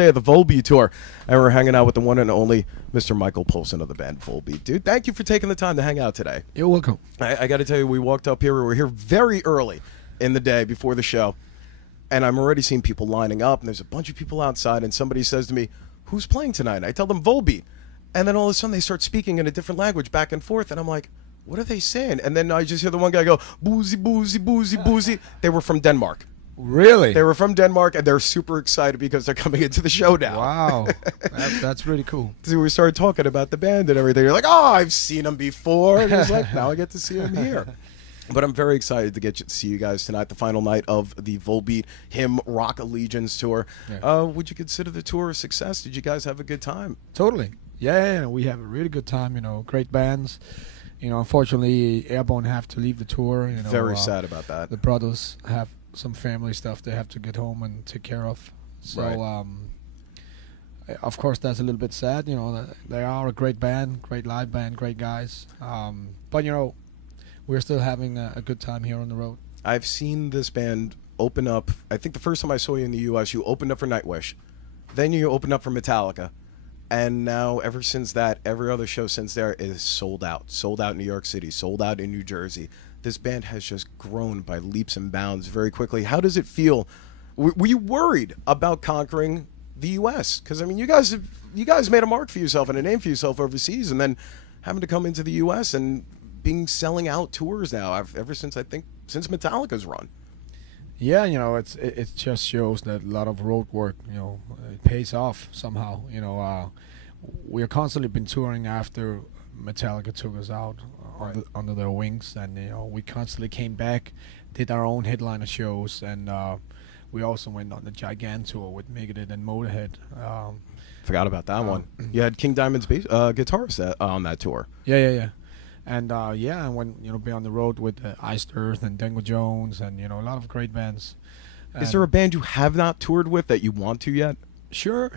day of the Volbeat tour, and we're hanging out with the one and only Mr. Michael Poulsen of the band Volbeat. Dude, thank you for taking the time to hang out today. You're welcome. I got to tell you, we walked up here. We were here very early in the day before the show, and I'm already seeing people lining up, and there's a bunch of people outside, and somebody says to me, "Who's playing tonight?" And I tell them Volbeat, and then all of a sudden they start speaking in a different language back and forth, and I'm like, what are they saying? And then I just hear the one guy go, "Boozy, boozy, boozy, boozy." They were from Denmark. Really? They were from Denmark, and they're super excited because they're coming into the show now. Wow. That's really cool. So we started talking about the band and everything. You're like, "Oh, I've seen them before." And it's like, now I get to see them here. But I'm very excited to see you guys tonight, the final night of the Volbeat Hymn Rock Allegiance tour. Yeah. Would you consider the tour a success? Did you guys have a good time? Totally. Yeah, we have a really good time, great bands. Unfortunately, Airborne have to leave the tour. Very sad about that. The brothers have some family stuff they have to get home and take care of. So, Right. Of course, that's a little bit sad. They are a great band, great live band, great guys. But, we're still having a good time here on the road. I've seen this band open up. I think the first time I saw you in the U.S., you opened up for Nightwish. Then you opened up for Metallica. And now, ever since that, every other show since there is sold out. Sold out in New York City, sold out in New Jersey. This band has just grown by leaps and bounds very quickly. How does it feel? Were you worried about conquering the U.S.? Because, I mean, you guys made a mark for yourself and a name for yourself overseas, and then having to come into the U.S. and selling out tours now ever since, I think, since Metallica's run. Yeah, it just shows that a lot of road work, it pays off somehow. We're constantly been touring after Metallica took us out under their wings, and we constantly came back, did our own headliner shows, and we also went on the Gigant tour with Megadeth and Motorhead. Forgot about that one. You had King Diamond's guitarist on that tour. Yeah. And and when be on the road with Iced Earth and Dango Jones and a lot of great bands. Is there a band you have not toured with that you want to yet? Sure,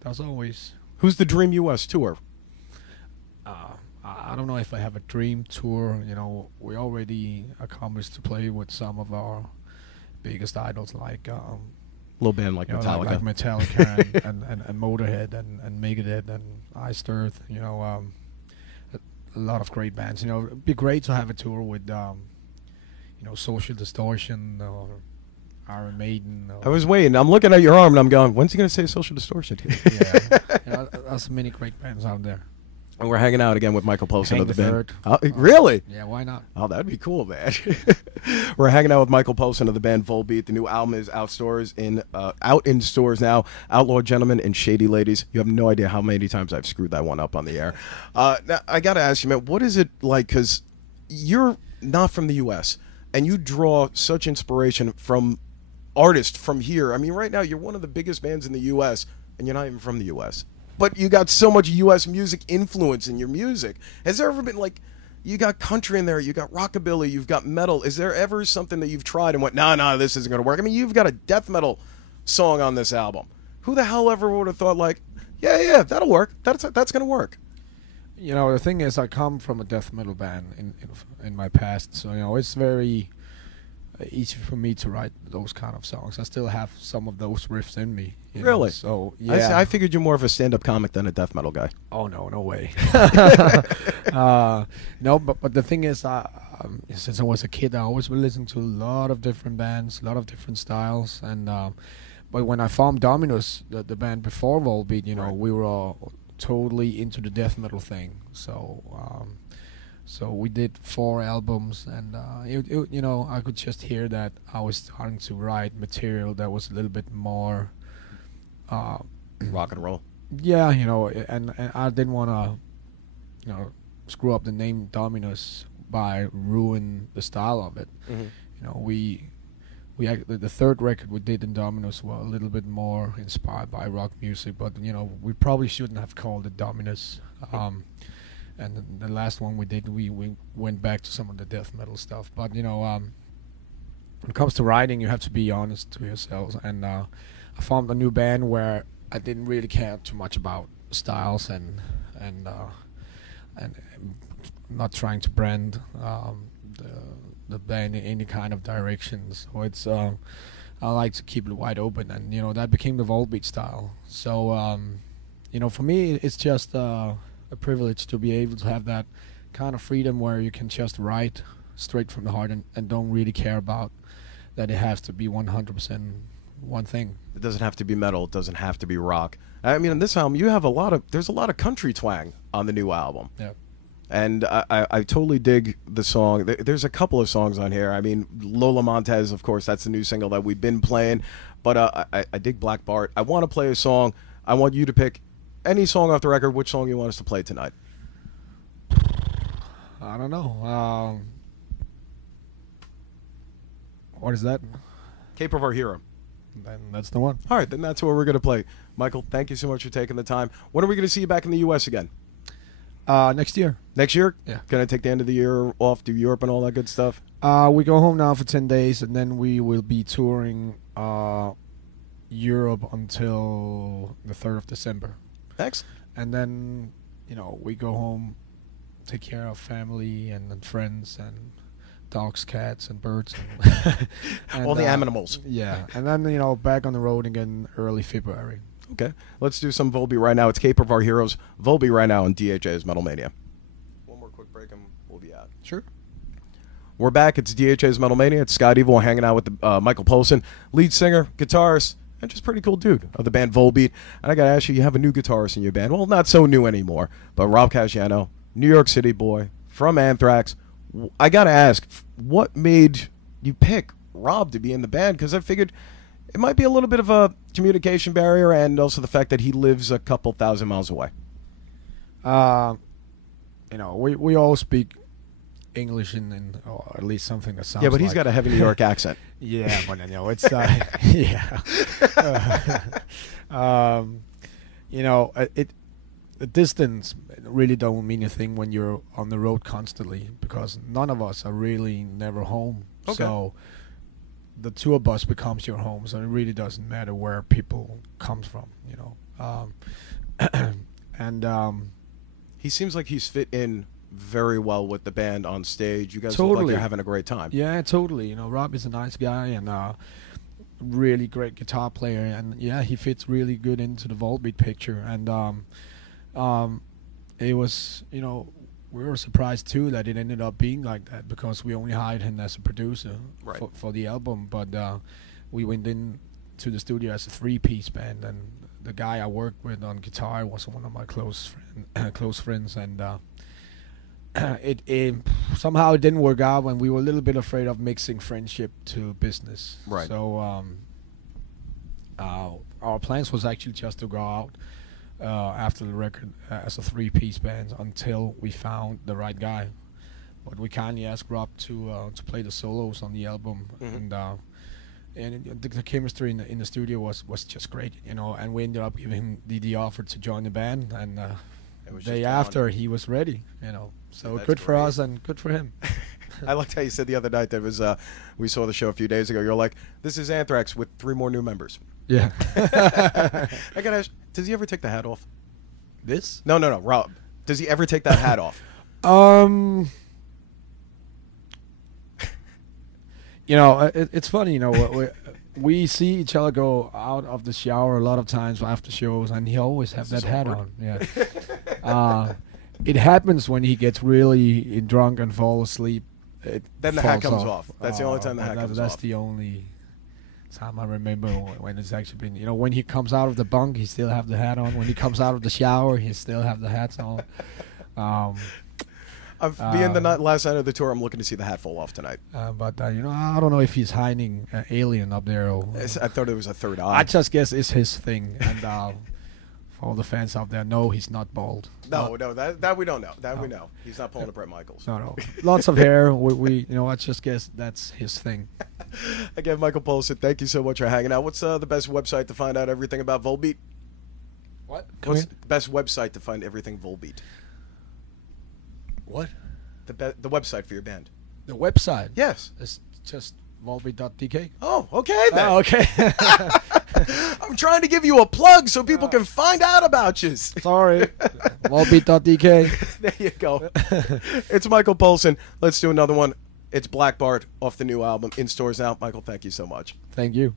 that's always. Who's the dream U.S. tour? I don't know if I have a dream tour. We already accomplished to play with some of our biggest idols, like little band like Metallica, like Metallica and Motorhead and Megadeth and Iced Earth. A lot of great bands. It'd be great to have a tour with, Social Distortion or Iron Maiden. I was waiting. I'm looking at your arm and I'm going, when's he going to say Social Distortion? Yeah, there's many great bands out there. And we're hanging out again with Michael Poulsen of the band. Third. Really? Yeah, why not? Oh, that'd be cool, man. We're hanging out with Michael Poulsen of the band Volbeat. The new album is out in stores now. Outlaw Gentlemen and Shady Ladies. You have no idea how many times I've screwed that one up on the air. Now, I got to ask you, man, what is it like? Because you're not from the U.S., and you draw such inspiration from artists from here. I mean, right now, you're one of the biggest bands in the U.S., and you're not even from the U.S., but you got so much U.S. music influence in your music. Has there ever been, like, you got country in there, you got rockabilly, you've got metal. Is there ever something that you've tried and went, no, this isn't going to work? I mean, you've got a death metal song on this album. Who the hell ever would have thought, like, yeah, that'll work. That's going to work. The thing is, I come from a death metal band in my past, so, it's very easy for me to write those kind of songs. I still have some of those riffs in me. Really? So yeah, I figured you're more of a stand-up comic than a death metal guy. Oh no way. No, but the thing is, since I was a kid, I always been listening to a lot of different bands, a lot of different styles, and but when I formed Dominus, the band before Volbeat, Right. we were all totally into the death metal thing. So we did 4 albums, and I could just hear that I was starting to write material that was a little bit more rock and roll. Yeah, and I didn't want to, screw up the name Dominus by ruin the style of it. Mm-hmm. The third record we did in Dominus was a little bit more inspired by rock music, but we probably shouldn't have called it Dominus. And the last one we did, we went back to some of the death metal stuff. But when it comes to writing, you have to be honest to yourselves. And I formed a new band where I didn't really care too much about styles and not trying to brand the band in any kind of direction. So it's I like to keep it wide open, and that became the Volbeat style. So for me, it's just a privilege to be able to have that kind of freedom where you can just write straight from the heart and don't really care about that it has to be 100% one thing. It doesn't have to be metal. It doesn't have to be rock. I mean, on this album, there's a lot of country twang on the new album. Yeah. And I totally dig the song. There's a couple of songs on here. I mean, Lola Montez, of course, that's the new single that we've been playing. But I dig Black Bart. I want to play a song. I want you to pick any song off the record. Which song you want us to play tonight? I don't know. What is that? Cape of Our Hero. Then that's the one. All right, then that's what we're going to play. Michael, thank you so much for taking the time. When are we going to see you back in the U.S. again? Next year. Next year? Yeah. Going to take the end of the year off, do Europe and all that good stuff? We go home now for 10 days, and then we will be touring Europe until the 3rd of December. Excellent. And then, we go home, take care of family and friends and dogs, cats, and birds. And, all the animals. Yeah. And then, back on the road again early February. Okay. Let's do some Volbeat right now. It's Cape of Our Heroes. Volbeat right now on DHA's Metal Mania. One more quick break and we'll be out. Sure. We're back. It's DHA's Metal Mania. It's Scott Evil hanging out with Michael Poulsen, lead singer, guitarist, and just pretty cool dude of the band Volbeat. And I got to ask you have a new guitarist in your band. Well, not so new anymore, but Rob Caggiano, New York City boy, from Anthrax. I got to ask, what made you pick Rob to be in the band? Because I figured it might be a little bit of a communication barrier, and also the fact that he lives a couple thousand miles away. We all speak English or at least something that sounds. Yeah, but he's got a heavy New York accent. Yeah, but it's yeah. The distance really don't mean a thing when you're on the road constantly, because none of us are really never home. Okay. So the two of us becomes your home. So it really doesn't matter where people comes from. And he seems like he's fit in very well with the band on stage. You guys look like you're having a great time. Yeah, totally. Rob is a nice guy and really great guitar player, and yeah, he fits really good into the Volbeat picture. And it was, we were surprised too that it ended up being like that, because we only hired him as a producer for the album, but we went in to the studio as a 3-piece band, and the guy I worked with on guitar was one of my close friends, and it somehow it didn't work out, when we were a little bit afraid of mixing friendship to business. Right. So our plans was actually just to go out after the record as a 3-piece band until we found the right guy. But we kindly asked Rob to play the solos on the album, and the chemistry in the studio was just great, and we ended up giving him the offer to join the band, and the day after he was ready, so That's good for great. us and good for him. I liked how you said the other night that was we saw the show a few days ago. You're like, this is Anthrax with 3 more new members. Yeah. I gotta ask, does he ever take the hat off? This? No, Rob. Does he ever take that hat off? It's funny, we see each other go out of the shower a lot of times after shows, and he always have that hat on. Yeah. It happens when he gets really drunk and falls asleep. Then the hat comes off. That's the only time the hat comes off. That's the only time I remember when it's actually been. When he comes out of the bunk, he still have the hat on. When he comes out of the shower, he still have the hats on. Being the last night of the tour, I'm looking to see the hat fall off tonight. But I don't know if he's hiding an alien up there. I thought it was a third eye. I just guess it's his thing. And for all the fans out there, no, he's not bald. No, that we don't know. That we know. He's not pulling a Bret Michaels. No. Lots of hair. I just guess that's his thing. Again, Michael Poulsen, thank you so much for hanging out. What's the best website to find out everything about Volbeat? What? What's the best website to find everything Volbeat? What? The website for your band. The website? Yes. It's just volbeat.dk. Oh, okay then. Oh, okay. I'm trying to give you a plug so people can find out about you. Sorry. Volbeat.dk. There you go. It's Michael Poulsen. Let's do another one. It's Black Bart off the new album in stores now. Michael, thank you so much. Thank you.